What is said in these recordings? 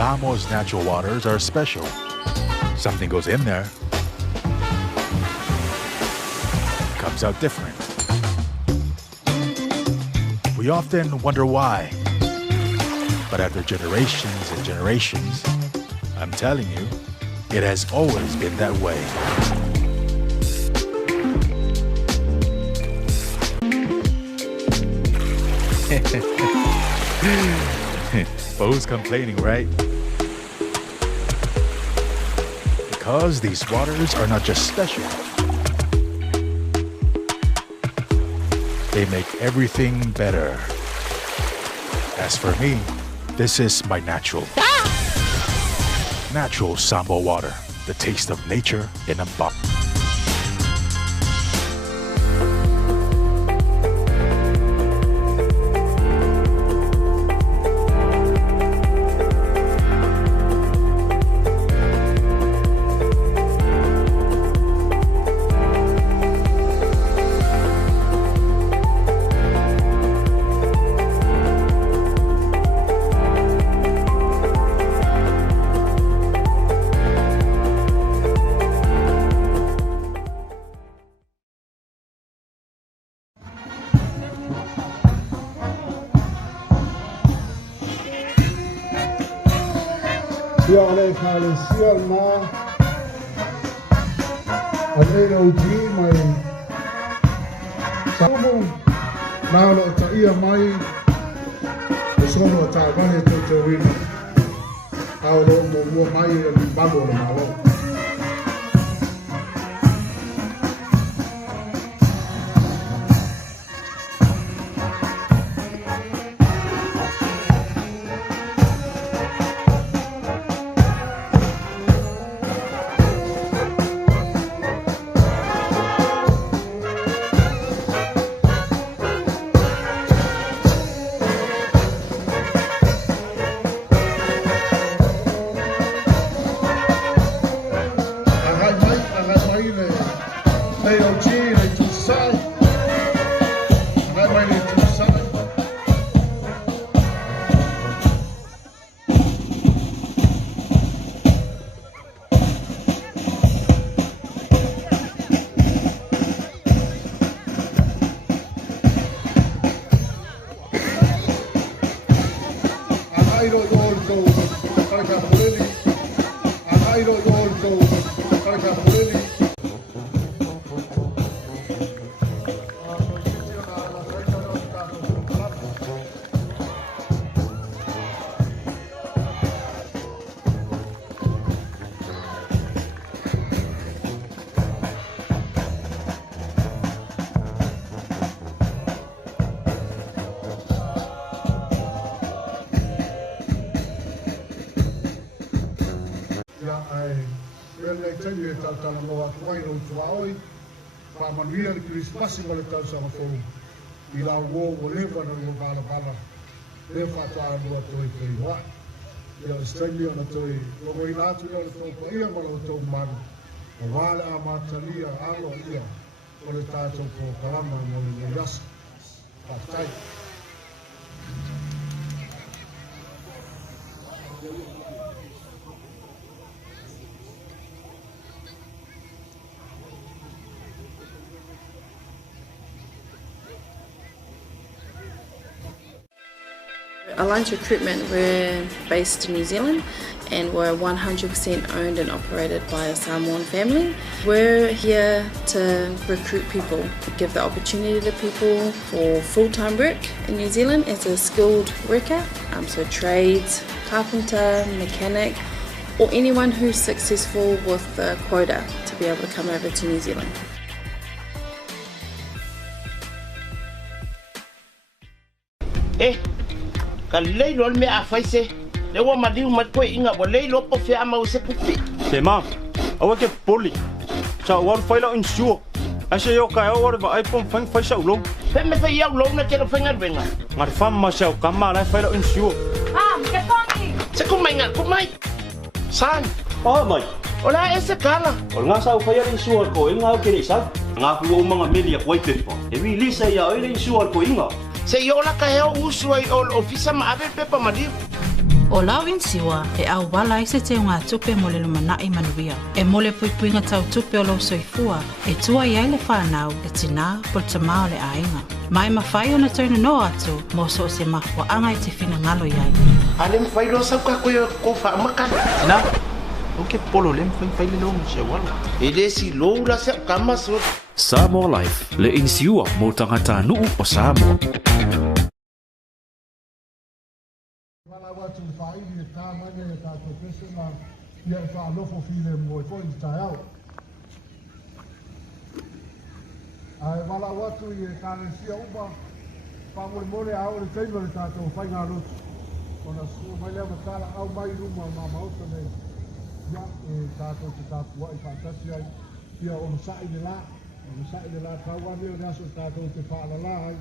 Samoa's natural waters are special. Something goes in there, comes out different. We often wonder why. But after generations and generations, I'm telling you, it has always been that way. But who's complaining, right? Because these waters are not just special. They make everything better. As for me, this is my natural Samoa water, the taste of nature in a bottle. Siumu, my Siumu, now the ear my solo Taiwan to win. How long will my bubble my own? Passing the Tausaga phone. We are war, whatever, and we're going to therefore, I will do it. What? We are standing on the toy. We're going to go to the Itumalo to man. While I'm at Talia, I will hear for the title for Kalama and the Yas. But Alliance Recruitment, we're based in New Zealand and we're 100% owned and operated by a Samoan family. We're here to recruit people, give the opportunity to people for full-time work in New Zealand as a skilled worker, so trades, carpenter, mechanic, or anyone who's successful with the quota to be able to come over to New Zealand. Kalei me a faise le wa madiu matko inga wa lei lo po fe ama o se pupi Tesema awa ke poli sa wa faila insure ase yo ka o ba iPhone fang faisa ulo fe me fe ya ulo na ke lo fenga venga ngar fam ma sa ka ma la faila insure Ke poni se ko mai san mai ola ese kala o nga sa faila insure ko inga o ke ni sa nga ku o mga media ko i pepa e wi lisa ya o insure ko inga se yo la ka he usu ai ol ofisa ma ave pepa madiu O lau insiwa e au wala i se te unga tupe mo le lumanai manuia. E mo le puipuinga tau tupe o lau soifua e tua iai le whanau e tina po tamao le ainga. Mai mawhai o na tōna no atu mo so se mahua anga i te whina ngalo iai. Ale mwhailo sa kwa koe ko wha makana. Na, o ke polo le mwhai le lo msia wala. E le si lo la se kama so. Samoa Life, le insiua mo tangata nuu o Samoa. Watu faili tamane ta Tesema ia Faailogaina file mo foi taiao. Ai wala watu ia karesia uba pa mo mole au le teiva le tato fainga lotu. Ona su mai le matala au mai ruma mama ota nei. Ya tato te tato ai fantasi ai ia on sai de la tawani o naso tato te faalala ai.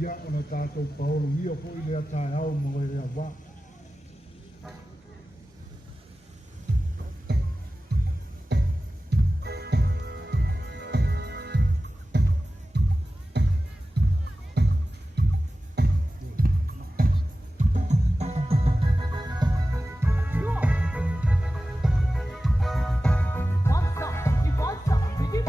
Ya ona tato paolo mio ko ile taiao mo ile ava. We go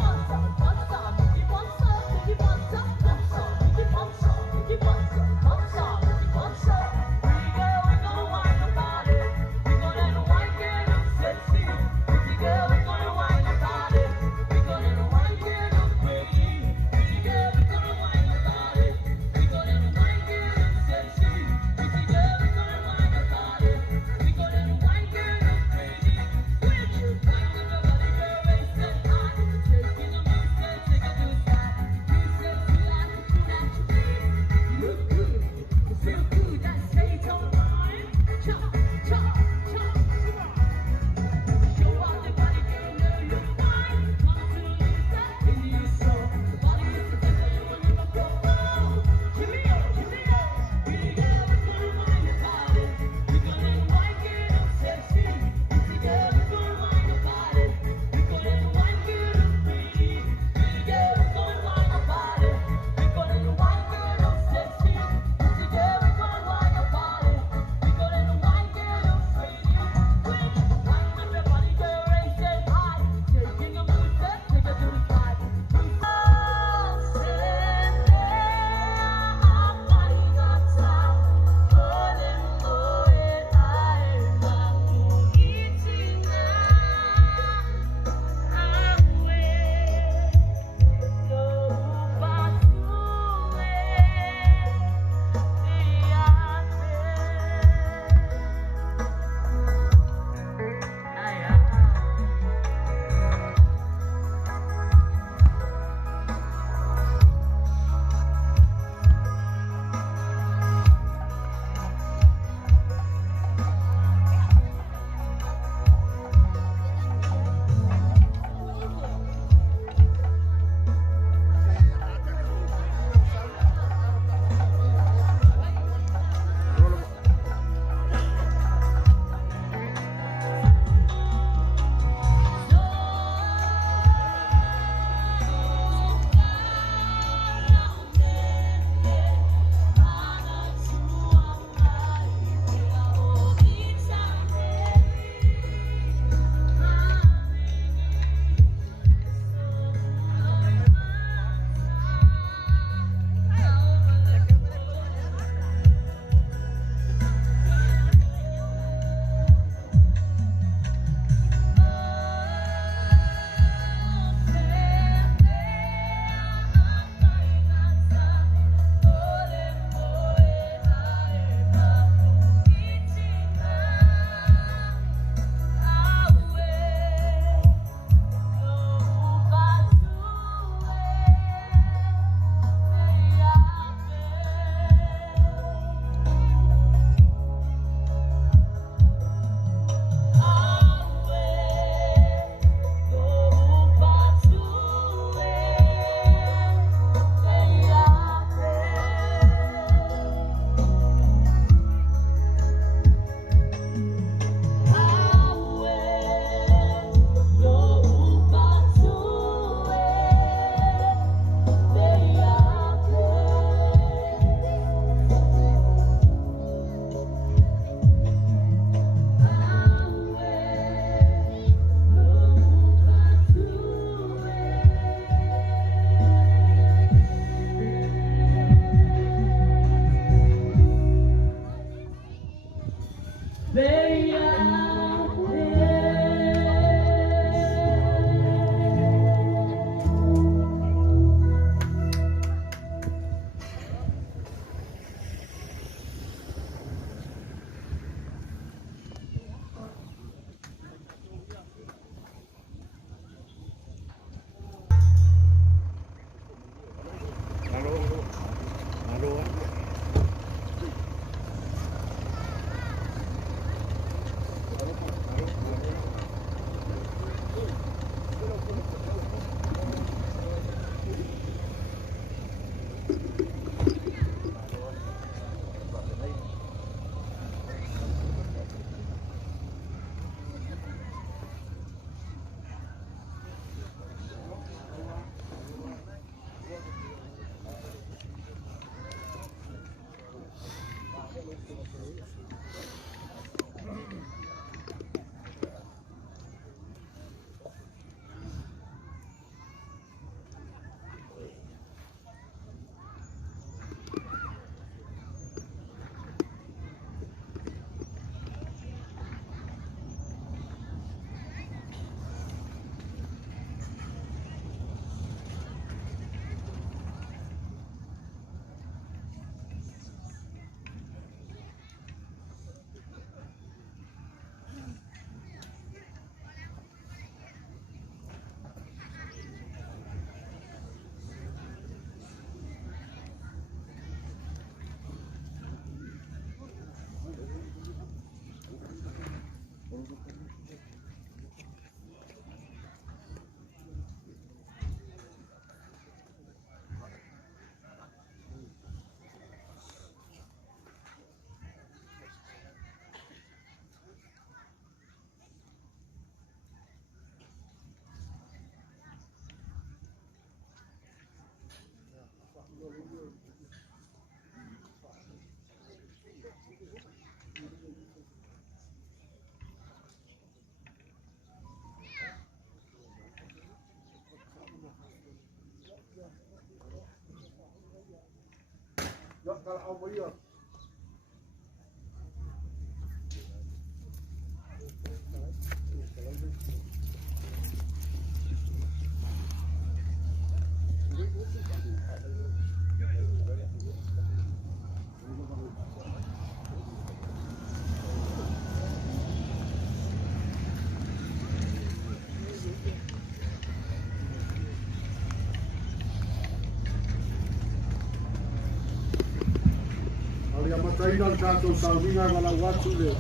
Ia mataina le tātou sauninga wala watu le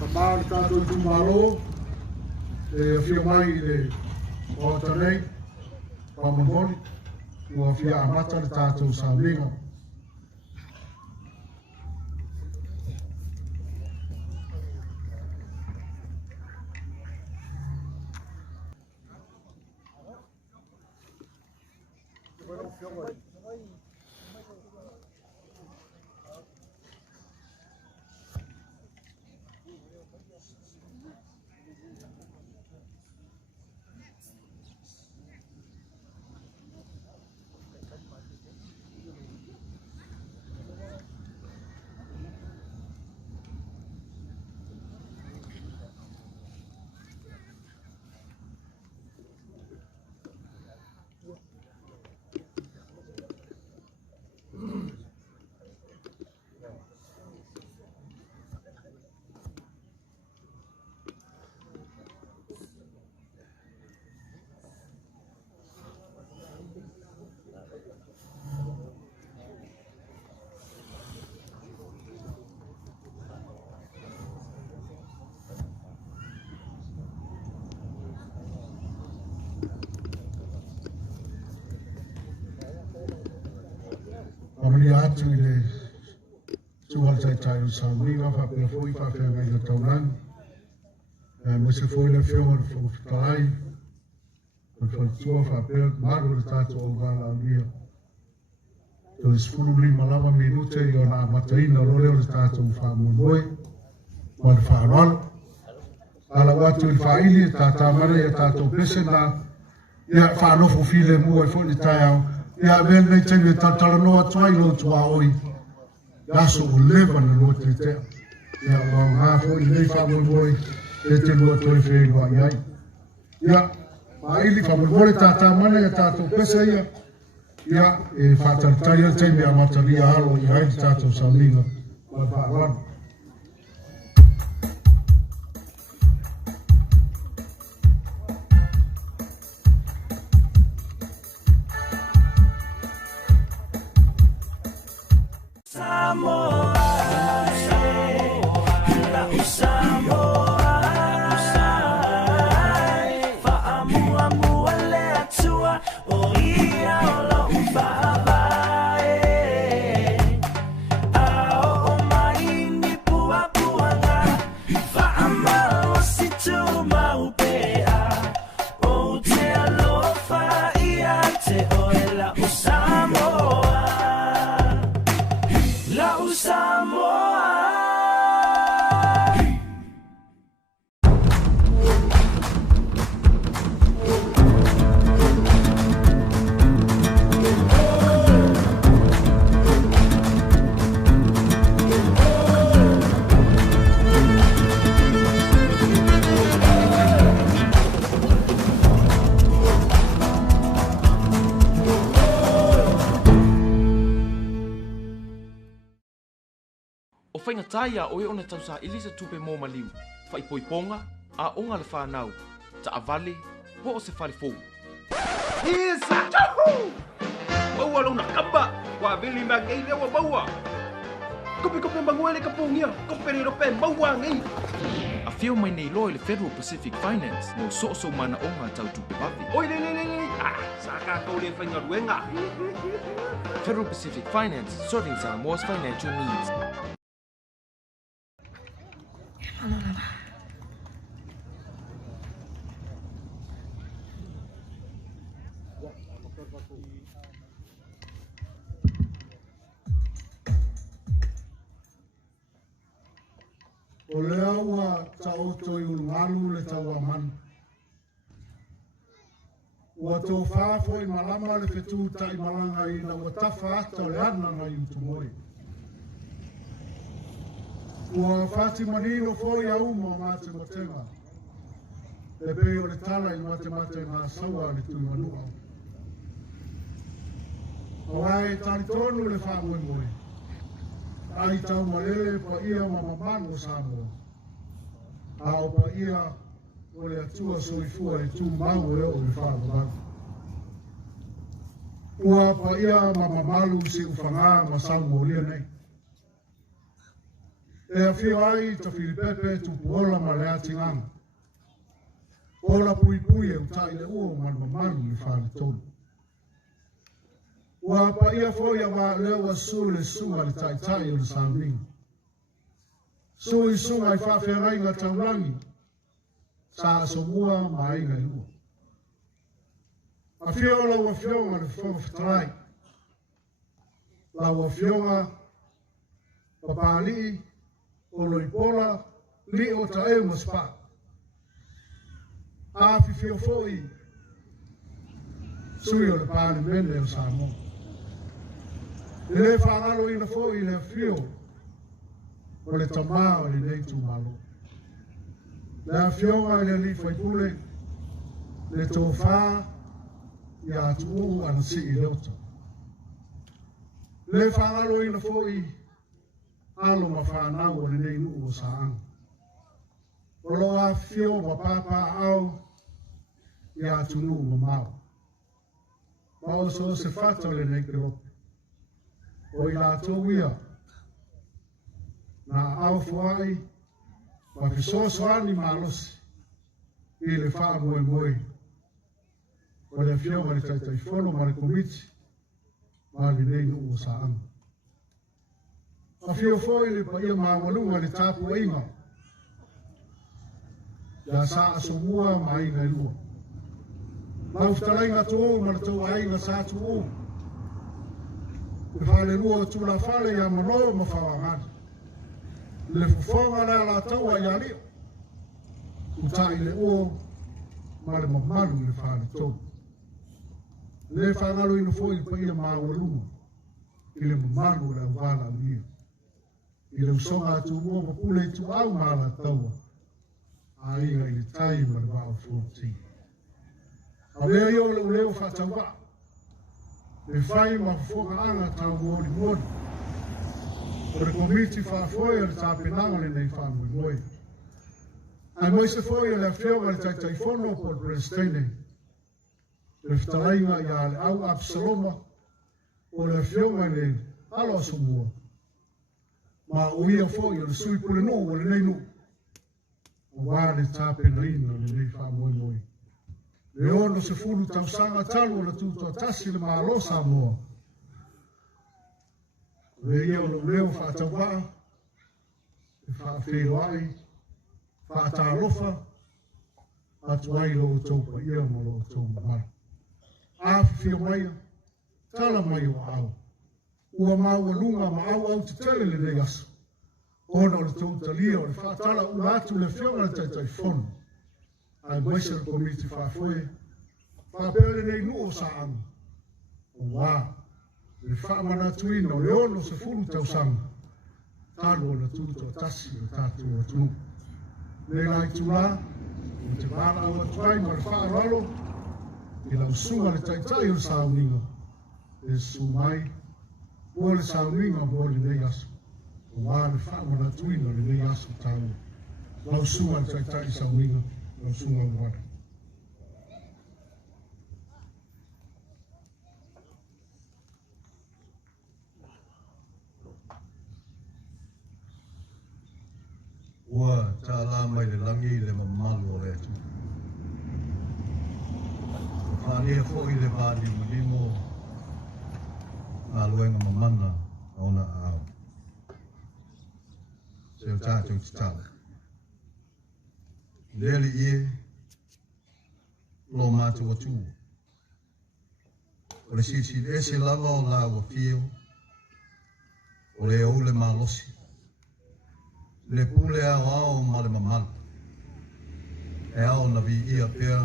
tamau le tātou Itumalo le fia mai le o tanei pa mamoni ua fia amata le tātou sauninga. Pamili atu i le suhal tai o sauninga whapea fui whapea ngai o taunan. Mo se foi le whionga le whakatai. O whaitua whapea maru le tātou o gala alia. O le sifuru lima lava minute i o na mataina role o le tātou whamuanoi. O le whaarala. Ala watu i whaili e tātāmara i a tātou pese na ia whanofo file mua i fwoni tai au. Ia vea nei tene tatara noa tuai lo tua oi. Yaso o leva na lo te te. Ia wau hafo i nei whamoi e te lua toi whenua iai. Ia maili whamoi tata mana ia tātou pesa ia. Ia e whataritai a tene a mataria halo i haini tātou sauninga. Mai whaarana. Whainga tai a oe ona tausa ilisa tupe mō maliu. Whai poiponga, a onga le whanau. Ta avale, po o se whare fōu. Isa! Tahu! Maua lona kamba! Wa vili ma ngei lewa maua! Kope manguele ka pōngia! Kope re rope maua ngei! A whio mai nei loe le Federal Pacific Finance no so mana onga tau tupe papi. Oi le! Ah, saka kau le whainga ruenga! Federal Pacific Finance, serving Samoa's financial needs. O lea ua tau toi ulumalu le tau amanu. Ua tō whāfo i malama le whetū tai malanga i na ua tawha ata le ana ngai utumoi. Ua whati marino fōi au mo mate matenga. E pei o le tala i mate ngā saua le tui manua. Awai tari tonu le wha moe moe. Ai tau malele pa ia mamamano Samoa. Ao pa ia o le atua soifua e tū mau e o le wha mamano. Ua pa ia mamamalu si ufanga ma Samoa lia nei. E a whio ai ta Filipepe tupuola ma le atinganga. Ola pui pui e utai le uo mamamalu le wha le tonu. Ua pa ia foi a wa lewa su le sunga le tai o le Samoa. Su i sunga i whawhiangai ngā taurangi. Sa asomua mai ngai ua. A whio la ua whionga le whawhatarai. La ua whionga papali o loipola li o ta e maspa. A whiwhio foi. Sui o le pāle mene o Samoa. Le whangalo ina foi le whio. O le tamā o le nei Itumalo. Le a whionga le li whaipule. Le tō whā i a tuo ana si i leota. Le whangalo ina foi. Alo ma whanau o le nei nuu o saanga. O lo a whio ma pāpā au i a tunu ma mau. Ma o so se whata le nei ke rope. O i la tōwia. Na au fuai, ma ke soani malosi, i le wha moe moe. O le whionga le taitai whono ma le komiti, ma le nei nuu o saanga. A whio foi le pa ia mawalunga le tapu inga. Ya sa asomua ma inga ilua. Ma uftalai ngā tō ma le tō ainga sa tō. Le whale lua tu la whale ya mano ma whawangani. Le fufonga la taua ya lia. Utai le o ma le mamalu le whale tō. Le whangalo ina foi pa ia mawalunga. I le mamalu le wala lia. I le usonga atu mua ma pule tu au mala taua. A inga i le tai ma le wao 14. A lea i o le uleo whataua. Le whai ma whoka anga tau mori mori. O le komiti whaafoia le tāpenanga le nei whanui moi. Ai mai se foia le whionga le taitai whono po le Prestene. Le whtalainga i a le au Absaloma. O le whionga le alo asomua. Ma o ia foi o le sui pule no o le nei no. O wā le tāpena ina le nei wha moi moi. Le ono se fulu Tausaga talu o le Tutoatasi le malo Samoa. Le ia o le leo wha atawaa. Le wha whiro ai. Wha atalofa. Atu ai lo taupa ia mo lo taupa mara. Awhi whio maia. Tala mai o au. Ua maua lunga ma au te tele le nei aso. Ona o le tōtalia o le whaatala ua atu le whionga le taitai whono. Ai maise le komiti whaafoe. Whaapea le nei nuo sa anga. O wā. Le whaamana tuina o le ono se fulu tausanga. Talo o le Tutoatasi o tātua tunu. Le lai tula. O te wāna au atuai ma le whaaralo. I lau sunga le taitai o sauninga. E sumai. Ua le sauninga mo le nei aso. O wā le whaamana tuina le nei aso tāua. Lau sunga le taitai sauninga. Lau sunga o wāna. Ua tā la mai le langi le mamalu o le atu. Whānia fōi le vāni mulimo ngā luenga mamana ona au. Se o tātou te tala. Leli ie lo mātou atu. O le sisi ese lava o la ua fio. O le au le malosi. Le pule ao ma le mamalu. E ao na vi ia pea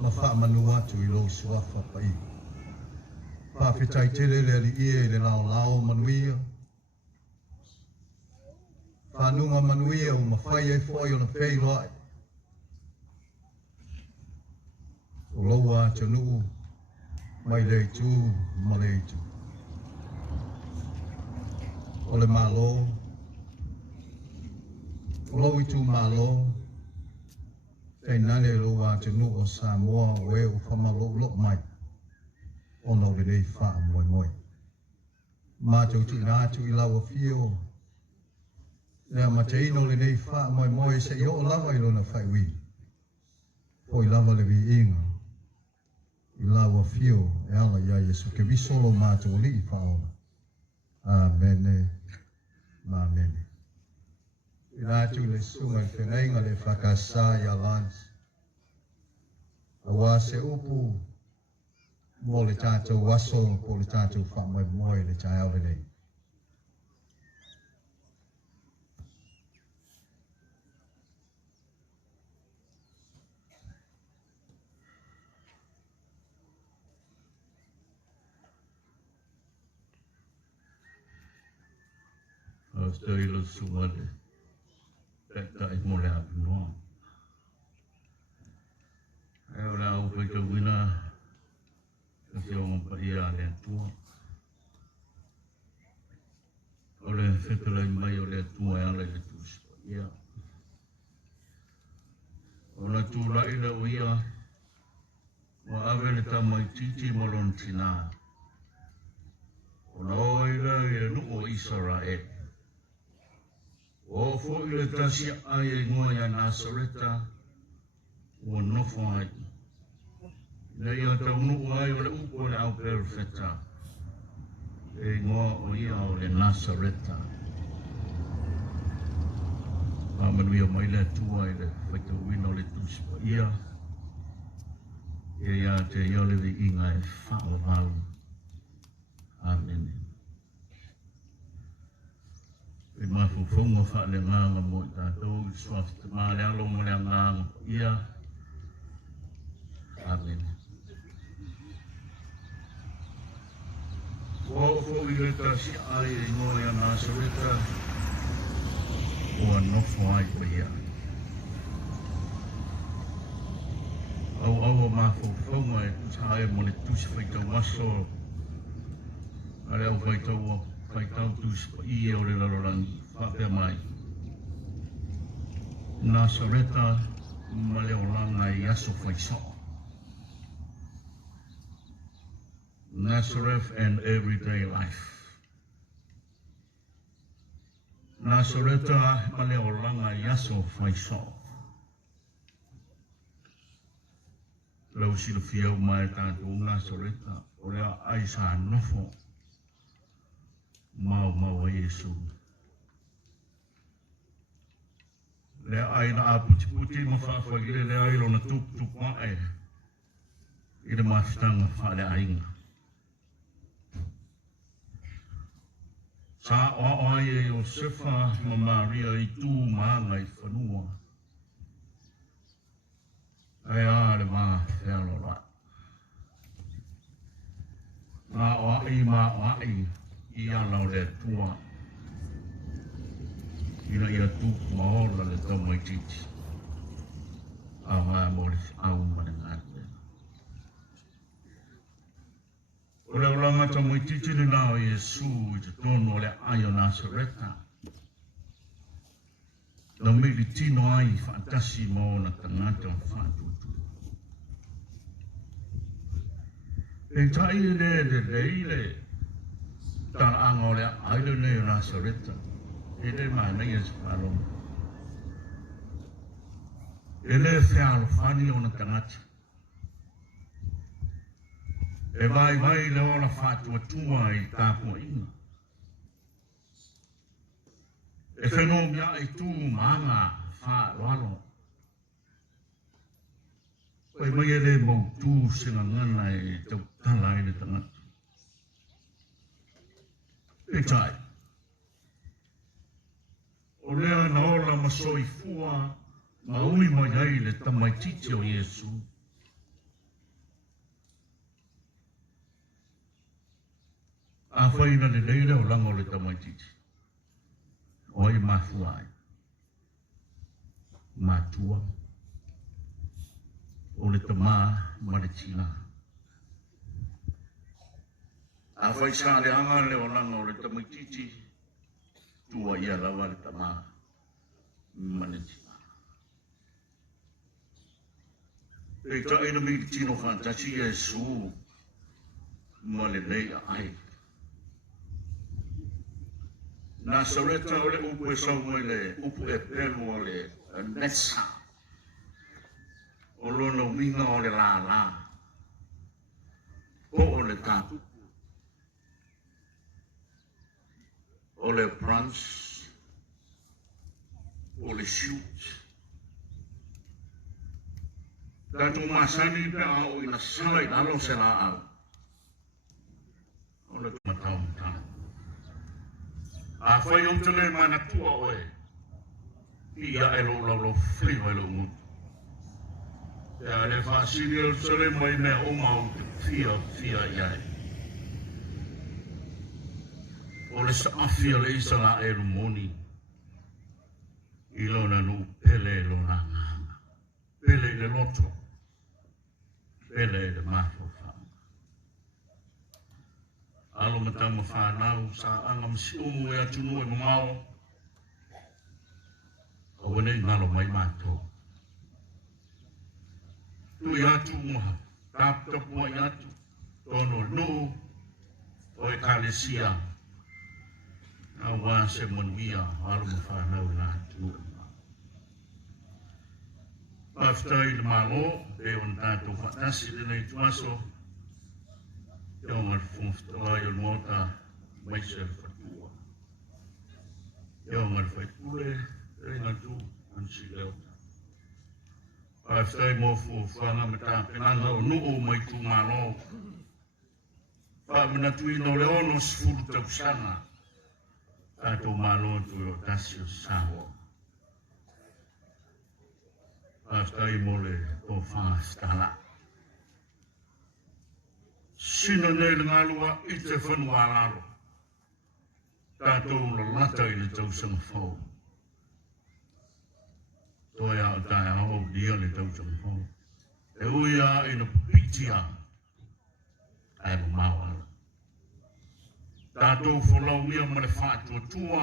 ma wha manu atu i lo suafa pai. Whawhetai tere le ali ie le lao lao manuia. whanunga manuia o mawhai e whai o na pei loai. O loa te nuu, mai lei tū, ma lei tū. O le malo, o lau i tū malo, e nane loa te nuu o Samoa o e o whamalo lo mai. O no le nei wha moi moi. Ma tau tu nā tu i lau a whio. Nea ma te ino le nei wha moi moi se i o lava i lona whai wi. O i lava le vi inga. I lau a whio e ala ia Yesu ke vi solo ma tau li i whaona. Amene. Ma amene. I nā tu le sunga i whengainga le whakasa i a lans. Awa se upu. Mo le tātou waso, po le tātou whamai moi le tai au le nei. Stoi lo suale, pekka i mo le hapu noa. E ora au peka wina, kasi o mpa ia le atua. O le whepelai mai o le atua e ala le tūspa ia. O na tūrai le o ia, wa awe le tamai titi molon tina. O na oira e nu o Israel. O fo i le tasi ai e ngoa ia Nasareta, o nofo ai. Nei a tau nuu ai o le upo le au perfeta. E ngoa o ia o le Nasareta. Manuia mai le atua i le whaita uina o le tūsipa ia. E ia te iole vi inga e whao hau. Amen. E mafufonga wha le nganga mo i tātou, i swafta maa le alo mo le nganga ia. Amen. O i le tasi ai e ngoa ia Nasareta, o anofo ai pa ia. Au mafufonga e tae mo le tusi whaitau waso, a le au whaitau tusi pa ia o le lalorangi, whapea mai. Nasareta, ma le o langa i aso whaisoa. Nazareth and everyday life. Nazareta ma le o langa i aso whaisoa. Lau sila fiau mai tātou Nazareta, o lea ai sa nofo. Mau a Yesu. Lea ai na aputi ma whaafagile, lea ai lo na tup wae. I le mawhitanga whaale ainga. Sa o ai e Josefa ma Maria i tū maanga i whanua. Ai a le maa whealo la. Nga o ai i alau le tua. Ina ia tū maola le tau mai titi. A maa mori au mane ngātu. O le ulanga ta mai titi ni nao Yesu i te tono le ai o Nasareta. Na mili tino ai fantasi mo na tangata o whātutu. E tai le tala anga o le ai le nei o Nasareta. E le mai nei e separo. E le whiaro whani o na tangata. E vai le ola whātua tua i tāpua inga. E whenua mea i tū maanga wha walo. Koe mai e le mau tū singa ngana e tau tala i le tangata. E tai. O lea na ola masoi fua, ma ui mai ai le tamai titi o Yesu. A whaina le leira o langa o le tamai titi. O i mafuai. Matua. O le tama maritina. A fai sa le anga le olanga o le tamititi. Tua ia lawa le tama maritina. E ka ina mi tino fantasi e su ma le lei ai. Na soreta o le upu e sau mai le upu e pelu o le nesa. O lono minga o le la la. Po o le tapu. O le prans. O le shoot. Tatu masani pe au ina sai lalo se la au. O le matau matau. A fai o tele mana tua oe. Ia e lo frio e lo mutu. E a le fasini o tele mai mea o mau te fia iai. O le saafia le isa la e rumoni. I lo na nu pele lo na ngama. Pele le loto. Pele le mato wha. Alo matama whanau sa angam Siumu e atunu e mamao. O wane ngalo mai mato. Tui atu maha, tapua i atu, tono nuu, o e kalesia. A wā se manuia, alo ma whanau ngā atu. Paftai le malo, e on tātou whatasi le nei tuaso, e o ngar whumftalai o mota, mai se whatua. E o ngar whaipule, e ngā tu, ansi leota. Paftai mofu whanga me tā penanga o nuu mai tu malo. Whamina tui no le ono sfuru tausanga. Tātou malo Tutoatasi o Samoa. Paftai mo le o whaastala. Sina nei le ngalua i te whanua laro. Tātou lo lata i le tausanga whau. Toi a tae ao dia le tausanga whau. E ui a ina pitia. Ai mo mawa. Tātou whalau mia ma le whātua tua.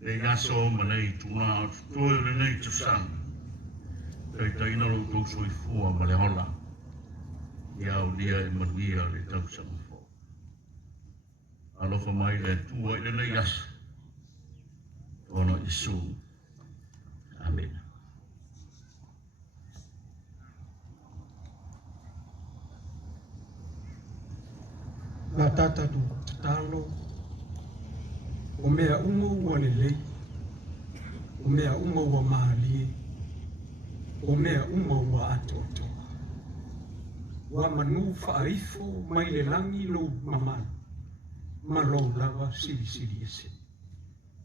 Le yaso ma nei tuna toi le nei tusanga. Tei taina lo tausoi fua ma le hola. Iau dia e manuia le tausanga whau. Alofa mai le tua i le nei yasa. Ono Isu. Amen. Ngā tātatu tatalo, o mea unga ua lelei, o mea unga ua maalie, o mea unga ua atotoa. Wa manu whaarifo mai le langi lo mamana, ma lo lava siri ese.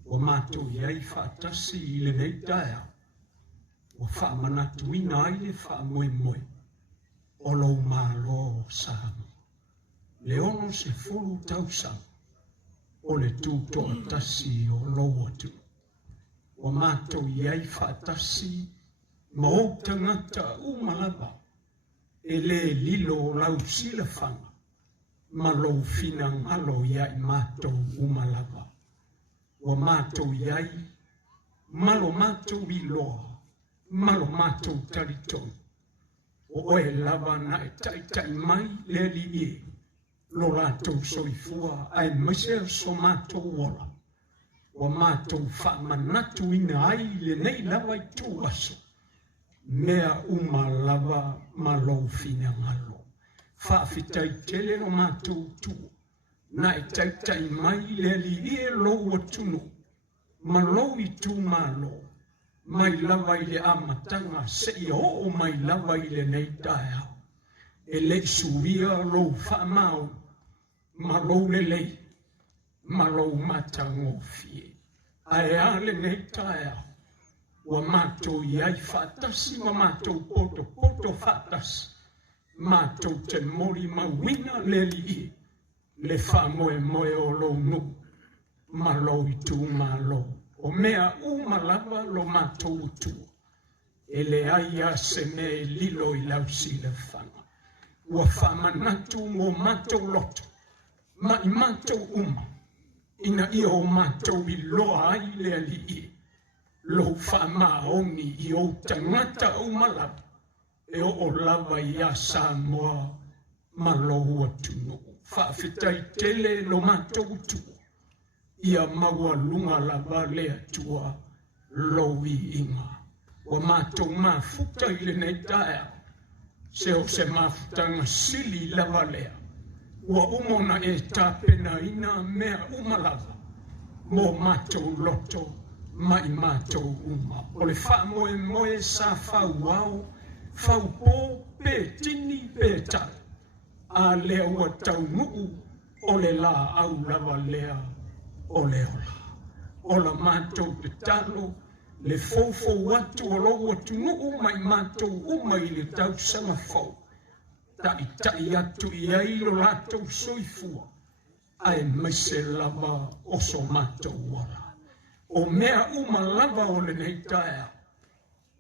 Wa mātou iai whaatasi i le nei taea, wa whaamanatu ina ai le whaamoe, o lo mālo sāma. Le ono se fulu Tausaga, o le Tutoatasi o lo atu. Wa mātou iai whaatasi, ma o tangata umalaba, e le lilo lau sila whanga, ma lo fina ngalo iai mātou umalaba. Wa mātou iai, malo mātou iloa, malo mātou taritonu. O oe lava na e tai mai le li e. Lo rātou soifua ai maise so mātou wala. Wa mātou whaamanatu ina ai le nei lawa i tū aso. Mea uma lava ma lo fina ngalo. Whaafitai tele no mātou tū. Na e tai mai le li e lo atunu. Ma lo i tū malo. Mai lava i le amatanga se i o mai lava i le nei tae. E le suia lo whaamau, ma lo le lei, ma lo matangofie. Ae ale nei tae, wa mātou iai whaatasi, ma mātou poto whaatasi, mātou te mori mawina le li, le whamoe o lo nu, malo I tu malo. O mea malava lo mātou utu. E le aia se me lilo I lausi le whanga. Ua whamanatu mō mātou loto. Ma I mātou Ina I o mātou I loa ai le ali I. Lo whamaoni I o tangata malava. E o lava I a Samoa malo atunu. Whawhitai tele lo mātou utu. Ia maua lunga lava lea tua lowi inga. Wa mātou mafuta I le nei taea. Se mafutanga sili lava lea. Wa umona e tāpena ina mea umalava. Mo mātou loto mai mātou O le wha sa whau au. Whau pō pe tini pe tai. A lea ua tau nuu o le la au lava lea. O le ola. Ola mātou te talo, le fōfō watu o lo atu nuu mai mātou I le Tausaga fō. Tai atu I ailo lātou soifua, ai maise lava o so mātou wala. O mea lava o le nei taea,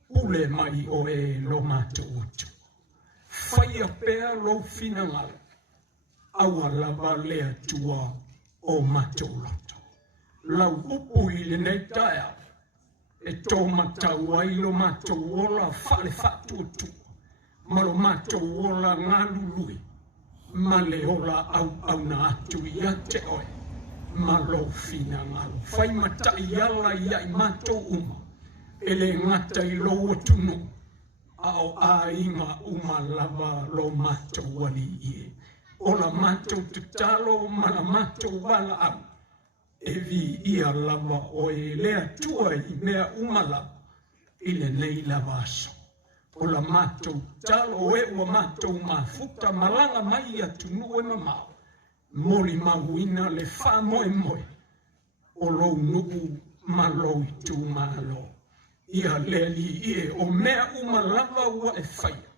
ule mai o lo mātou atu. Whaia pēa lo finangala, aua lava lea tua o mātou loto. Lau upu I le nei taea, e tō matau ai lo mātou ola whale whatu atu. Ma lo mātou ola ngā lului, ma le ola au na atu I te oe, ma lo fina ngalo. Whai matai ala I mātou e le ngata I lo atunu, ao a inga lava lo mātou wali I. Ola mātou te talo, ma la mātou wala au. E vi ia lava o e lea tua I mea lava, I le nei lava aso. O la mātou talo e ua mātou mafuta malanga mai atu nuu mamao. Moli mawina le wha moe. O lo nuu malo I tu malo. Ia leli o mea lava ua e whaia.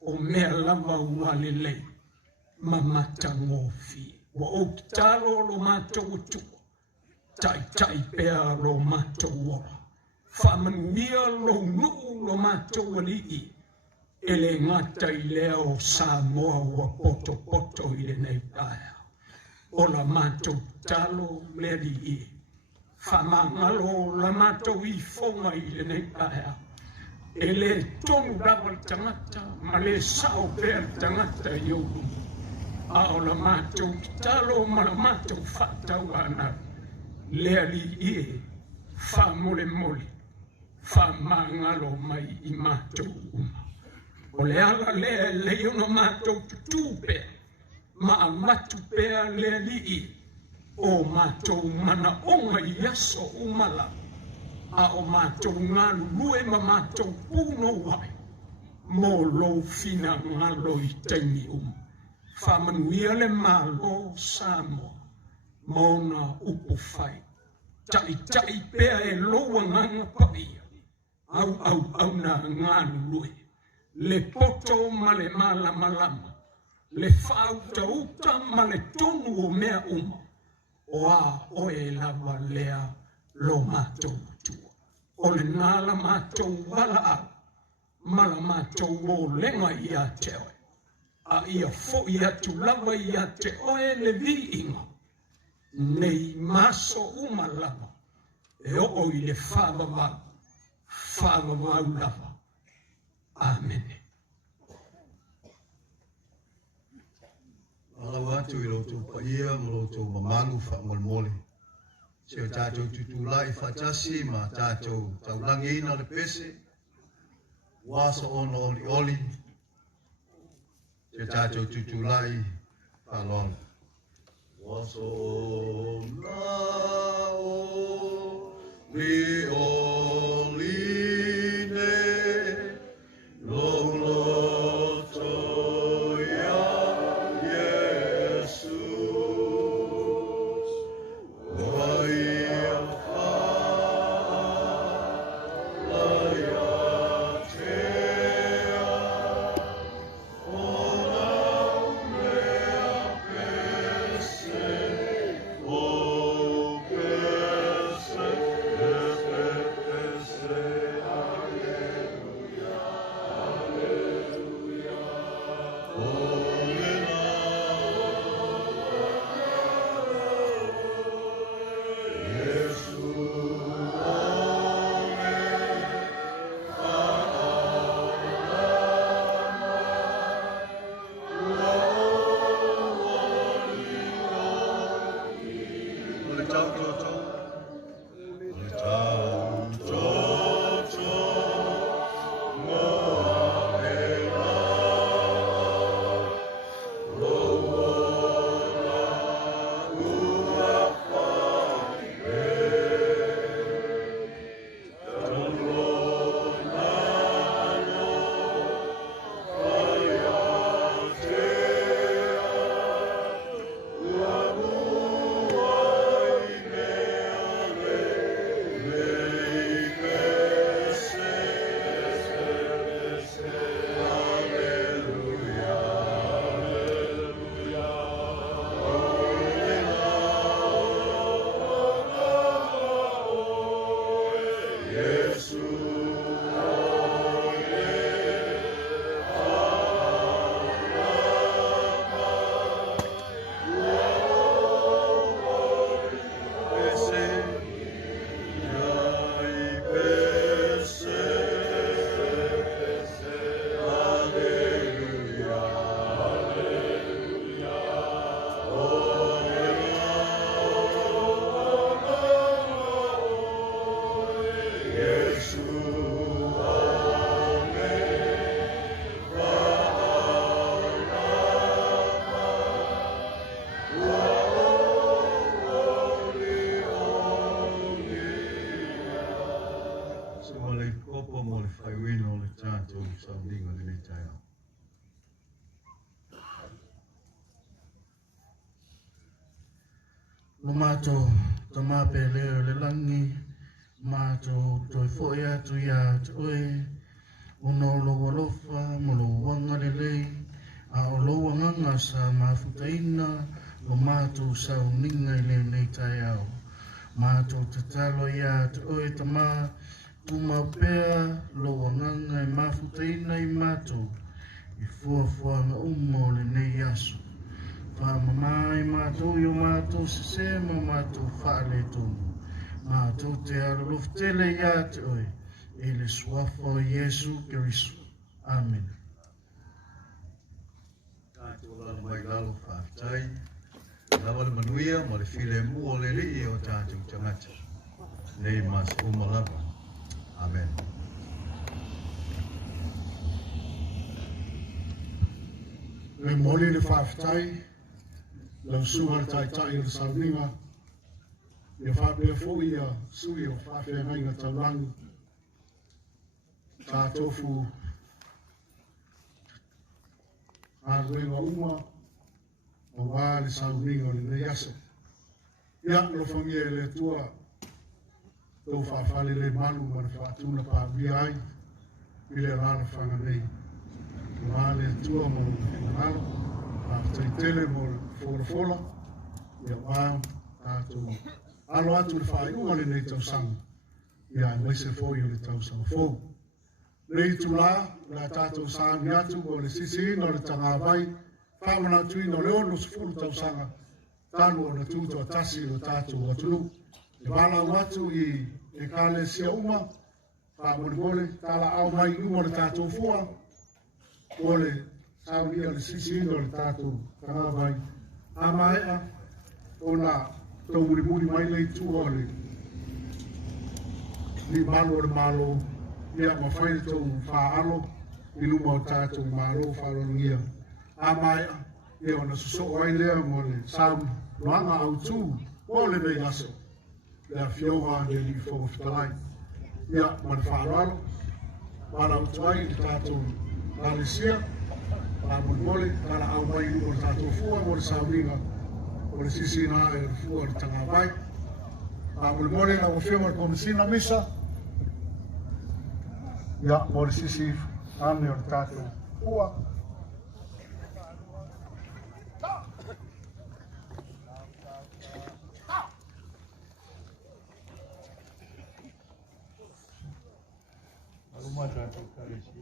O mea lava ua le lei. Mamata ngofi. Wa o talo lo mātou utu. Tai pea lo mātou ora. Whamanuia lo nuu lo mātou alii. E le ngata I lea o Samoa ua poto I le nei taea. O la mātou talo leri I. Whamangalo la mātou I fonga I le nei taea. E le tonu rawa tangata, ma le sao pea tangata I oru. A o la mātou talo ma la mātou whatau ana. Leri I whamole. Whamangalo mai I mātou O le ala lea leona mātou tutupe, ma matu pea lea lii, o mātou mana onga I aso umala, a o mātou ngā lue ma mātou puno wai, mo lo fina ngalo I teimi Whamanuia le malo Samoa, mona upu whai, tai pea e loa nganga paia, au na ngā lue. Le poto ma le malama, le whautauta ma le tonu o mea o a oe lava lea lo mātou tua. O le nala mātou wala au, ma la mātou o lenga I a te oe. A ia fo I atu lava I a te oe le vi inga. Nei maso lava, e o I le whavavau lava. Amen. Alau atu I roto paia, ma roto mamalu whamolmole. Se o tātou tutulai whatasi, ma tātou taulangi ina le pese. Wasa ono oli. Se o tātou tutulai whalon. Wasa ona oli oli. Okay. lo mātou ta māpe leo le langi, mātou toi fōi atu ia te oe, ono lo walofa, mo lo wanga le lei, a o lo wanganga sa mawhutaina, lo mātou sau ninga i le nei tai au. Mātou te talo ia te oe ta mā, tu maupea lo wanganga i mawhutaina i mātou, i fuafuanga umo le nei aso. Whamamai mātou i o mātou Tesema mātou Faraile tonu. Mātou te aroloftele ia te oe, e le suafa o Yesu Keriso. Amen. Tātou lana mai lalo whaatai, lawa le manuia ma le file mua le rii o tātou tangata. Nei mas umalava. Amen. Le moli le whaatai, lau suha le tai le salminga, le whaapea fōi a sui o whaapea ngai na taurangi, tā tofu āruenga uma, o wā le salminga o le nei ase. Ia lo whangia le tua, tō whaafale le malu ma le whaatuna pāwia ai, i le rana whanga nei. Wā le tua mo le ngalo, a tele mo fola ia wā tātou alo atu le whaaiunga le nei tausanga ia maise fōi o le tausanga fōu. Nei tula, la tātou sāngi atu o le sisi ino le tanga vai, whaamana atu ino leo no sifuru tausanga, tanu o na tutoatasi o tātou atunu. E wala watu i e kāle sia uma, whaamone tala au mai uma le tātou fua, o le Saudi le sisi ino le tātou tanga vai. A maea, o na tau muri mai lei tua o le ni malo o le malo, ia ma whaile tau whaalo, i luma o tātou malo whaalonia. A maea, ia o na suso ai lea mo le Saudi, loanga au tū, o le nei aso, le a fionga le li whongofitalai. Ia, ma le whaaloalo, wala utuai le tātou Malaysia, a mole kala au mai o tātou fua o le sauringa o le sisi na e fua o le tanga vai. A mole na o whioma komisina misa. Ia, o le sisi ane o le tātou fua. Aluma tātou karesia.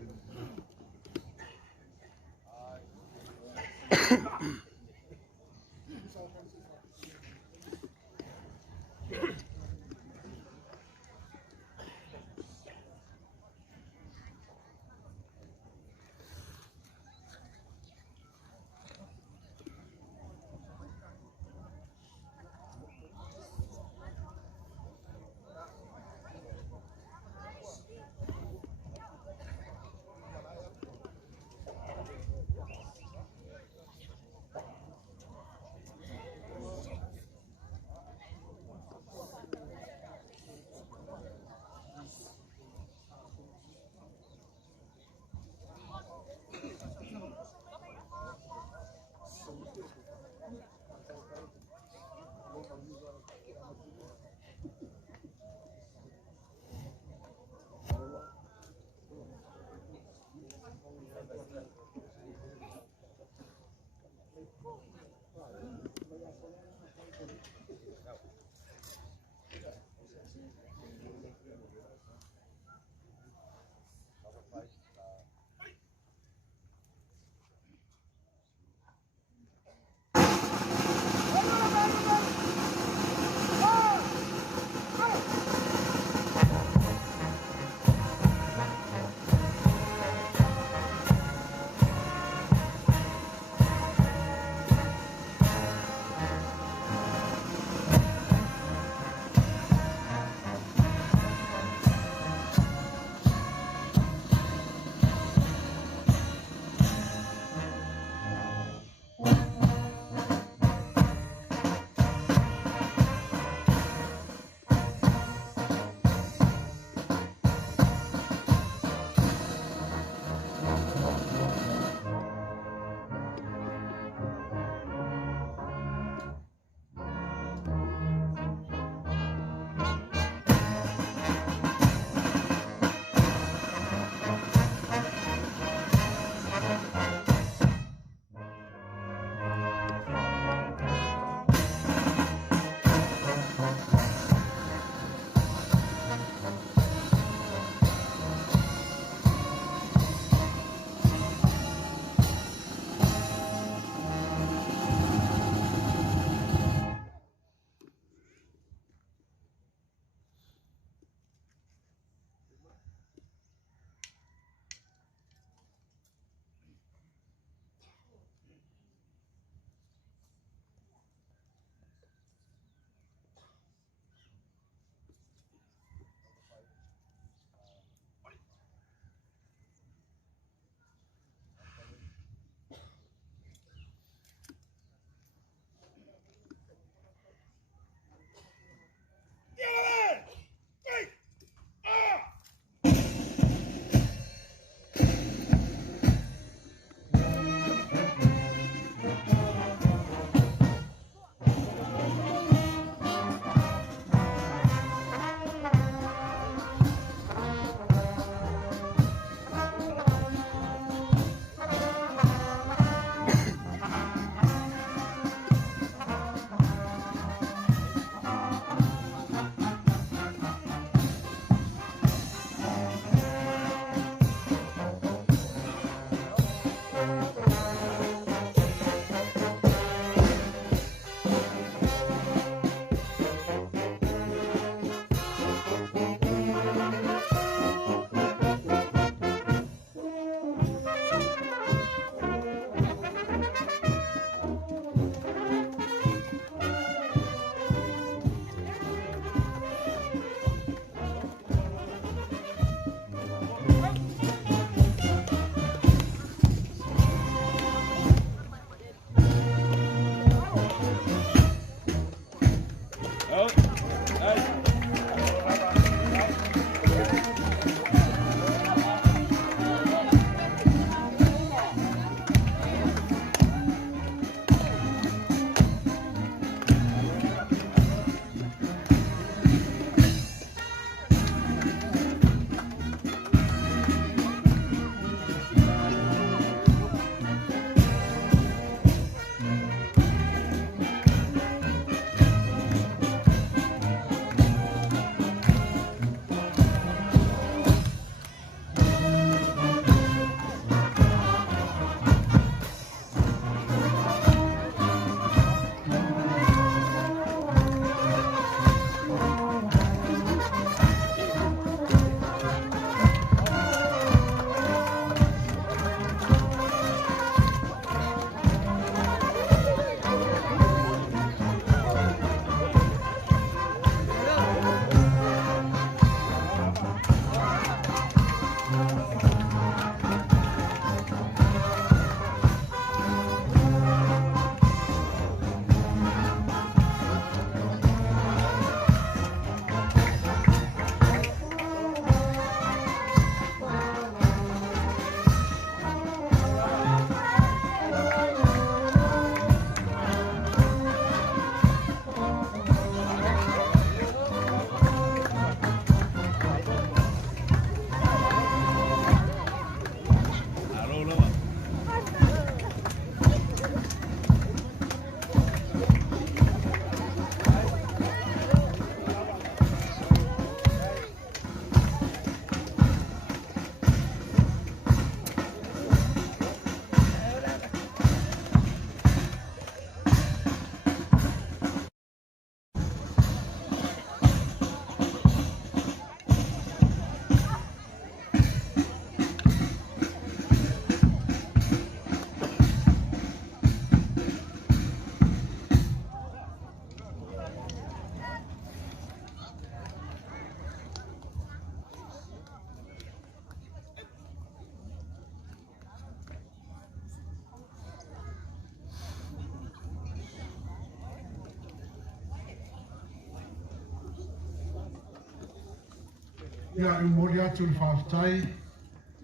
ia i mori atu ni whaafitai,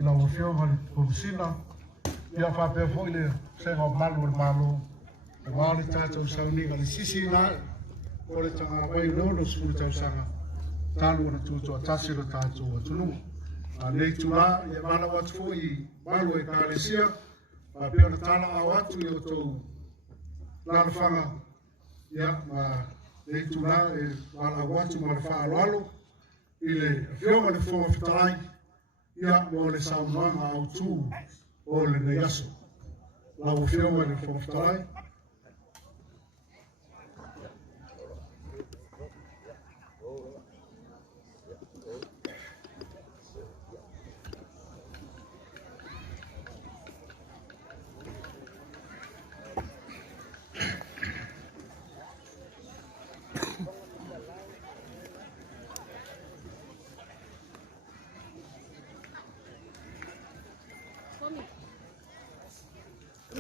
i la wafio ngani komisina, ia whapea fwoi le senga o malu le malo, e wale tātou sauninga le sisi nā, o le tanga wai unono skuli Tausaga, tālu ana tutoatasi le tātou atunu. Nei tūrā, ia mana watu fwoi malu e kālesia, whapea na tāna au atu i o tōu lana whanga, ia ma nei tūrā e mana watu ma le whaaloalo, i le whionga le whonga whitarai, ia mo le saunoanga au tū o le nei aso. Lau whionga le whonga whitarai.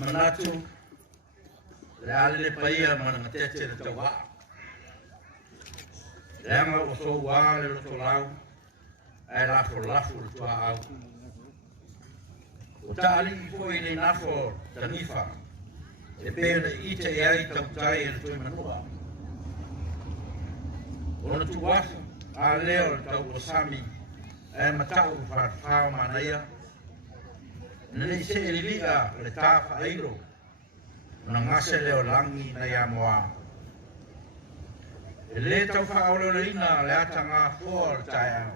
Manatu, le ale le paia mana tete le tawa. Le anga o so wa le roto lau, e lafu le tua au. O taali i foi le nafo tanifa, e pere ite e ai tautai e le tui manua. Ona tu wafu, a leo le tau o sami, e matau whao manaia, Nene se iliga le tā Faailogaina na ngase leo langi na ia moa. E le tau Faailogaina le ata ngā fua le taia.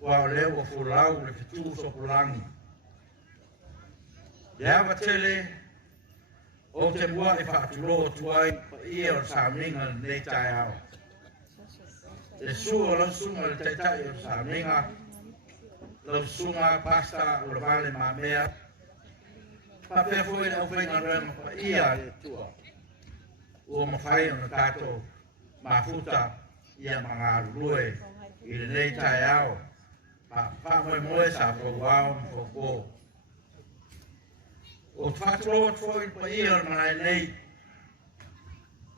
Wa leo o fulau le fitu so pulangi. Le awa tele o te mua e whaatulo tuai ia o sāminga nei taia. Le sua lau sunga le taitai o sāminga lau sunga pasta o le vale mamea. Papea foi le au whainga rema pa ia le tua. Ua mawhai o na tātou mafuta ia mga rue i le nei tai au. Pa moe moe sa fo wao mfo ko. O whatolo foi pa ia o mana nei.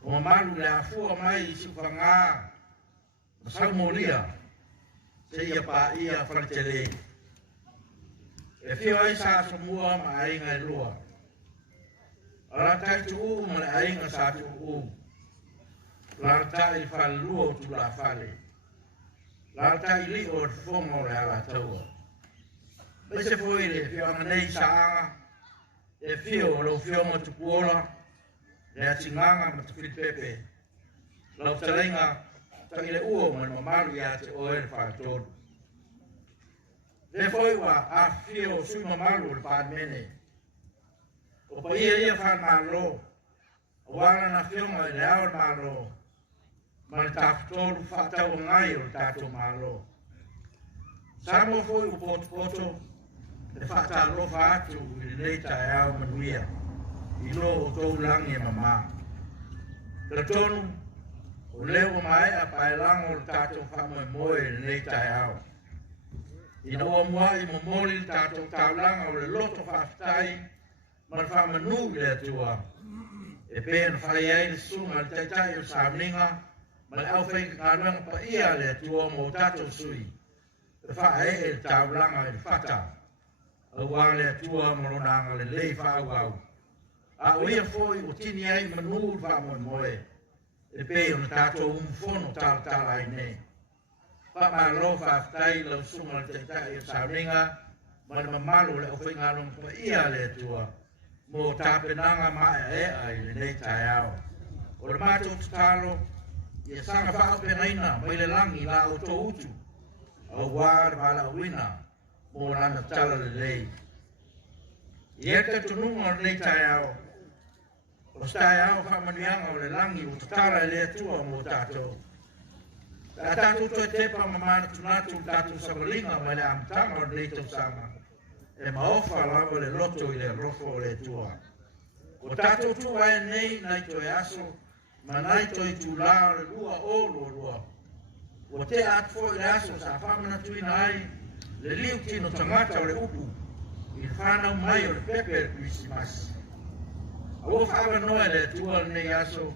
O malu le afua mai i sufa ngā. Masau molia. Se ia pa ia whaletele. E whio ai sa somua ma ainga e lua. Ala tai tu u ma le ainga sa tu u. La tai whalua tu la whale. La tai li o whongo le ala taua. Mai se fwoi le whio anga nei sa anga. E whio lo whio ma tu kuola. Le atinganga ma tu whipepe. Lau talenga tai le uo ma mamaru ia te oe le whakatoru. Le foi wa a fio sui mamaru le whaamene. O pa ia whaamalo. O wana na whionga i le ao le malo. Ma le tāwhatoru whaatau ngai o le tātou malo. Samo foi o poto le whaatalo whaatu i le leita e ao manuia. I lo o tōu langi e mama. Le tonu o leo mai a paelango le tātou whamoe moe le leita e ao. Ina ua mua i momoli le tātou taulanga o le loto whaafitai ma le whamanu i le atua. E pēn whai ai le sunga le taitai o Sāminga ma le au whaika kāruanga pa ia le atua mo tātou sui. Le whae e le taulanga i le whata. Aua le atua mo lonanga le lei whaau au. A o ia foi o tini ai manu le whamoe moe. E pē o le tātou umfono tala ai nei. Pamalo whaftai lau sunga le taitai o Sāminga ma le mamalu le o whaingalong pa ia le atua mo tāpenanga mai e ai le nei tai au. O le mātou tutalo ia sanga whaapenaina mai le langi la o tō utu au wāre wala uina mo lana tala le lei. I eka tununga o le nei tai au. O stai au whamanianga o le langi o tatara le atua mo tātou. La tātou toi tepa mamana tunatu tātou savalinga mai le amtanga o nei Tausaga. E maofa lava le loto i le rofo o le tua. O tātou tua e nei nai toi aso, ma nai toi tu la le lua o lua. O te atfo i le aso sa whamana tuina ai, le liu tino tangata o le upu, i whanau mai o le pepe le Christmas. A o whawa noe le tua nei aso,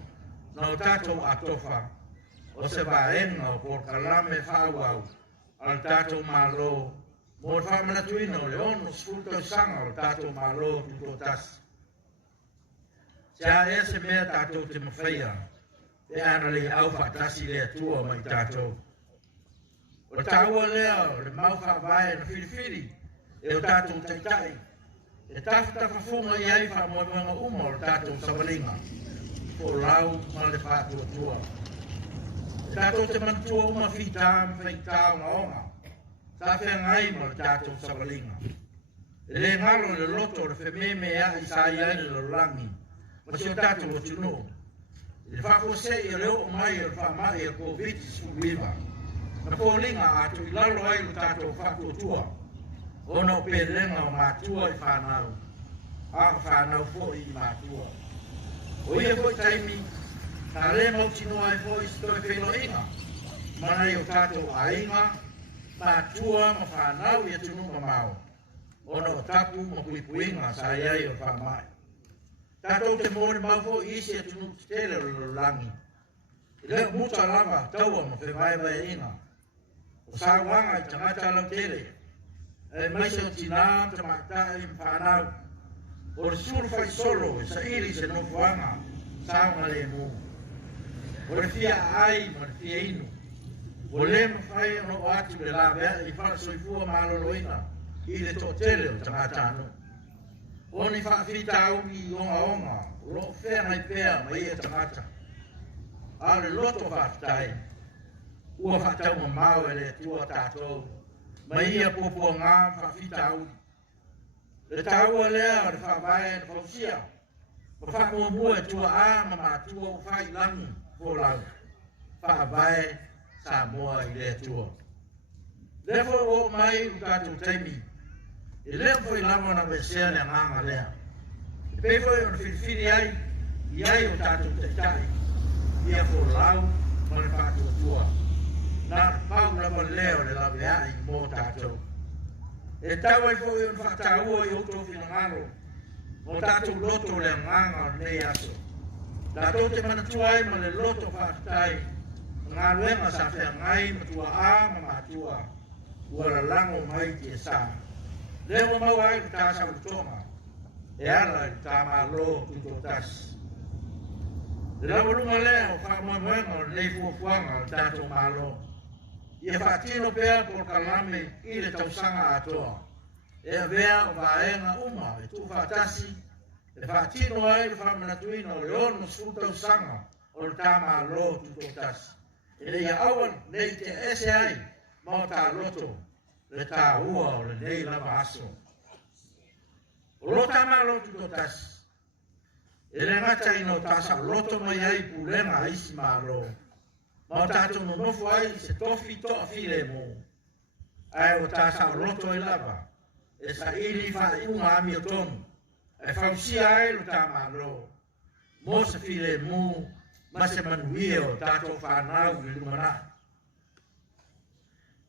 na o tātou atofa. O se vaenga o por kalame whauau, al tātou malo, mo le whamanatuina o le ono sfulta sanga o tātou malo tutoatasi. Sia e se mea tātou te mawhaia, e ana le au whaatasi le atua mai tātou. O tāua lea o le mau whaavae na whiriwhiri, e o tātou taitai, e tawhatafafunga i ai whamoemoenga uma o tātou sawalinga, o lau ma le whātua tua. E tātou te mantua uma whitām whaitau na onga, tā whengai ma le tātou sawalinga. E le ngalo le loto le whememe a i sa iai le langi, ma si o tātou o tuno. E le whakosei e leo o mai e le whamai e COVID-19. Na pōlinga atu i lalo ai le tātou whātua tua. Ona o pērenga o mātua i whānau. A whānau fōi i mātua. O ia fōi taimi, tā le mautinoa e fōi stoi wheloinga. Mana i o tātou ainga, mātua ma whānau i atunu ma mao. Ona o tapu ma kuipuinga sa iai o whamai. Tātou te mōre maufo isi atunu tele o langi. I leo muta lava taua ma whewaiwa e inga. O sa wanga i tangata lau tele. E maise o tina te matai mwhanau. O le suru fai solo e sa iri se no wanga. Saunga le mu. O le fia ai ma le fia inu. O le mawhai ono atu le la vea i whana soifua maloloina. I le to tele o tangata anu. O ni whaafita au i onga onga. O lo whea mai pēa ma ia tangata. A le loto whaafitai. Ua whaatau ma mau e le tua tātou. Ma ia popo ngā whaafita au. Le tāua lea o le whaavae na whausia. Ma whaamua mua e tua a ma mātua o whai langi ko lau. Whaavae Samoa i le tua. Lefo o mai u tātou taimi. E leo foi lama na vesea le nganga lea. E pe foi o whiwhiri ai, i ai o tātou te tai. Ia fo lau, ma le pātua tua. Nā pau lama leo le lawe ai mō tātou. E tau ai foi o whakataua i oto whinangaro. Mō tātou loto le nganga o nei aso. Tātou te manatua ai ma le loto whakatai. Ngā luenga sa whea ngai matua a ma matua. Ua la lango mai ki e saa. Lewa mau ai ta sa utonga. E ala ta malo tutoatasi. Lewa lunga leo wha moemoenga o nei fuafuanga o tato malo. Ia whaatino pēr por kalame i le tausaga atoa. E vea o vaenga uma e tutoatasi. E whaatino ai le whamanatuina o le ono su tausaga o le ta malo tutoatasi. E le ia awan nei te ese ai mau ta loto. Le tā ua o le nei lava aso. O lo tā malo tutoatasi. E le ngata ino tāsa loto mai ai pulenga isi malo. Ma o tātou no nofu ai se tofi toa file mo. Ai o tāsa loto i lava. E sa ili wha iunga ami o tonu. E whausia ai lo tā malo. Mo se file mo. Ma se manuie o tātou whanau i lumana.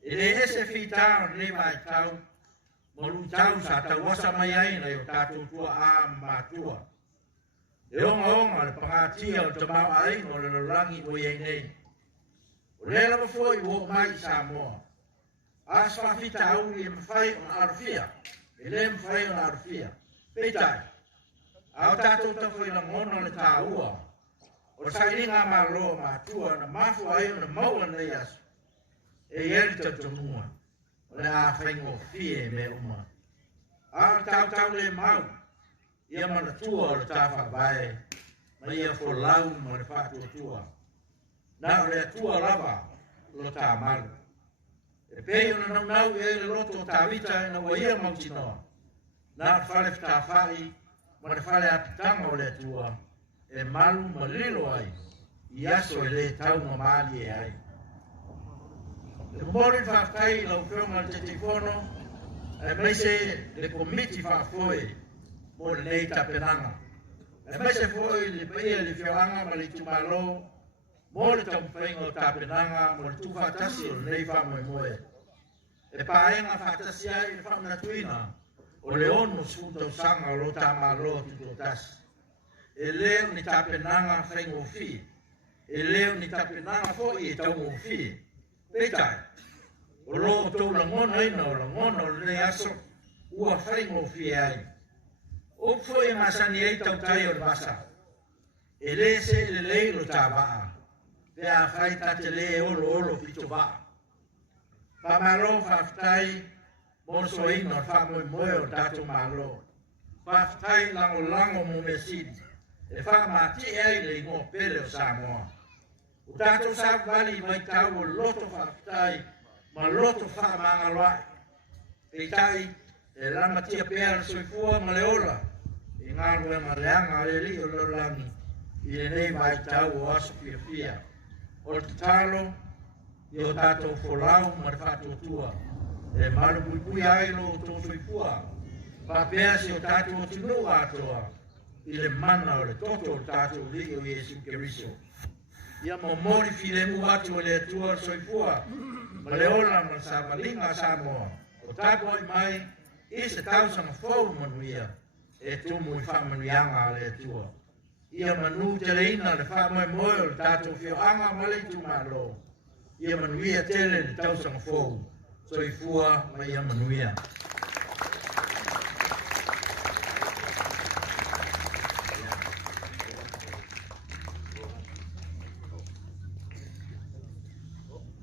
E le ese whita o le mai tau, mo lu tau sa tau wasa mai aina i o tātou tua a mātua. E onga le pangatia o te mau aina o le lorangi o iei nei. O le lama foi o mai Samoa. A swa whita au i mawhai o na arufia. E le mawhai o na arufia. Peitai. A o tātou tau foi na ngono le tā ua. O sa inga māloa mātua na mafu ai o na maua nei asu. E ieri tau tonua, o le a whaingo fie me uma. A tau le mau, ia mana tua o le tawha vae, ma ia fo lau ma le whātua tua. Nā o le tua lava, lo tā malu. E pei o na nau e le loto tā vita e na wa ia mautinoa. Nā o whale tā whai, ma le whale apitanga o le tua, e malu ma lilo ai, i aso e le tau ma mali e ai. Le mori whaakai lau whionga te tifono, e meise le komiti whaafoe mo le nei tapenanga. E meise foe le peia le whioanga ma le Itumalo, mo le tampwhainga o tapenanga mo le tuwhatasi o le nei whamoe moe. E paenga whatasi ai le whamanatuina o le ono Tausaga o lo Tamalo tutoatasi. E leo ni tapenanga whaingo fi. E leo ni tapenanga foe e tau mo fi. Peitai, O lo tō la ngona ina o la ngona o le aso ua whaingo fie ai. O fo e masani ei tau tai o le basa. E le se le leilo tā waa. Pe a whai tate le olo pito waa. Pa malo whaftai monso ino wha moe moe o tato malo. Whaftai lango mo me sidi. E wha mati ai le ingo pele o Samoa. O tato sa vali mai tau o loto whaftai ma loto wha mangaloai. E tai e lama tia pēr soifua ma le ola. I ngā rue ma leanga le li o lolangi. I le nei mai tau o aso pia pia. O te talo, i o tātou wholau ma le whātua tua. E malu pui ai lo tō soifua. Pāpea si o tātou o tinu atoa. I le mana o le toto o tātou li o Iesu Keriso. Ia mo mori file mu atu o le atua soifua. Ma le ola ma sa valinga Samoa. O tātou ai mai, i se Tausaga fou manuia. E tumu i whamanuianga a le atua. Ia manu te reina le whamoe moe o le tātou whioanga ma le Itumalo. Ia manuia tele le Tausaga fou. Soifua ma ia manuia.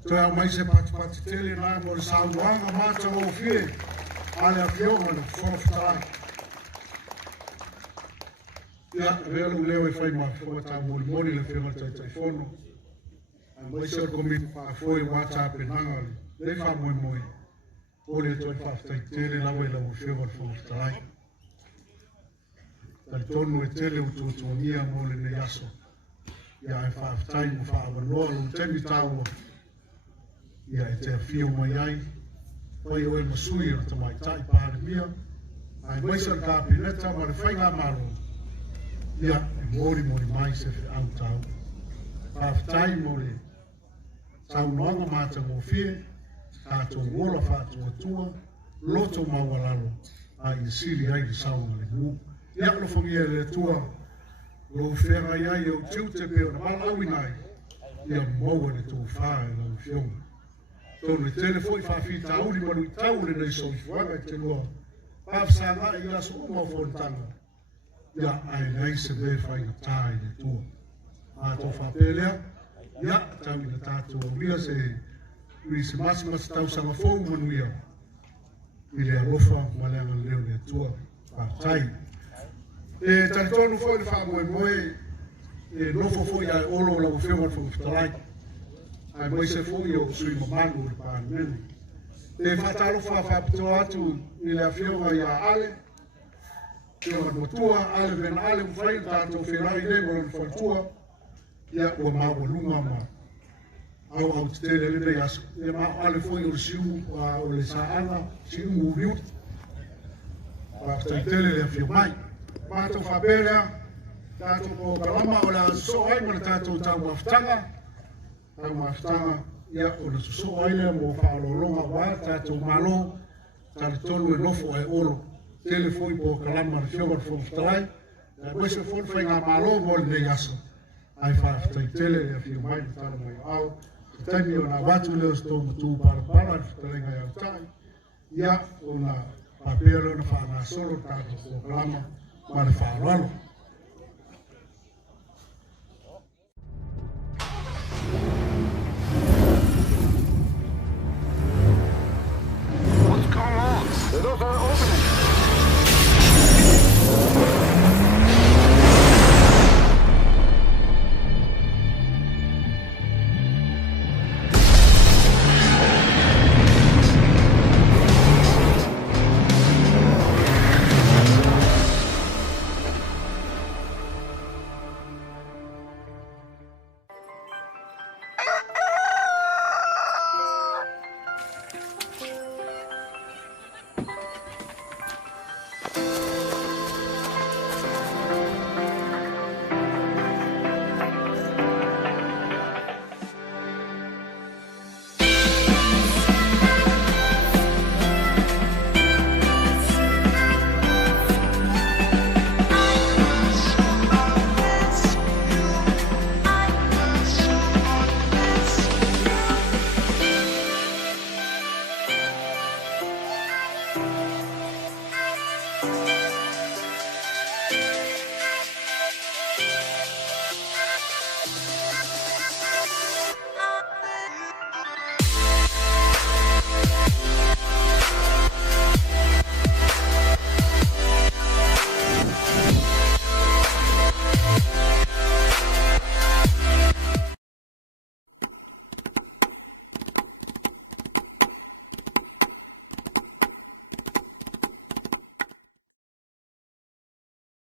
Toa mai se pati tele nā mo le sauanga māta o fie. Ale a whionga le whoroftarai. Ia, realu leo e whai maa whawata mori le whionga tai whono. A mai se o komi whawhoi wata penanga le whamoe moe. Ore toi whaftai tele lawa i lawa whionga le whoroftarai. Tari tonu e tele o tuatonia mo le ne yaso. Ia e whaftai mo whaawanoa lo temi tāua. Ia e te awhio mai ai, pai o e masui o te mai tai pāre mia, ai maisa le kāpineta ma le whainga maro. Ia e mori mai se whi au tau. Whawhitai mo le taunoanga māta mō whie, kātou wola whātua atua, loto mawalalo, a i siri ai le saunga le mū. Ia lo whangia le atua, lo whenga iai e o tiu te peo na malau inai, ia maua le tō whae lau whionga. Tōne tele foi whawhi tauri manu i taure nei soifuanga i te loa. Pāwhsanga i aso uma whontanga. Ia ai nei se me whainga tāi ne tua. A tō whapelea, ia tangi na tātua ria se ui se masimasi Tausaga fou manu ia. I le alofa maleanga leo ne tua. Pātai. E tari tonu foi le whamoe moe, e nofo foi ai olo lau whiongan whangwhitalai. Ai mai se foi o sui mamanu le pāmene. E whatalo whawhapitoa atu i le awhionga i a ale. Whionga motua, ale vena ale mwhai tātou whenai ne mo le whaitua. Ia ua maua lunga ma. Au te tele le nei aso. E ma ale foi o le Siumu, o le Saanga, Siumu uriut. Whaftai tele le awhio mai. Mātou whapelea, tātou po kalama o la so ai mana tātou tau maftanga. Tau maftanga, ia o na suso aile mo whaalolonga wā, tātou malo, tātou tonu e nofo ai oro. Tele foi po kalama le whionga le whongwhtalai, na mwese fon whai ngā malo mo le nei aso. Ai whaftai tele e whio mai le tāna mai au. Taimi o nā watu leo sto mutu para le whtalenga i au tai. Ia o na papero na whaana solo tātou po kalama ma le whaalolo.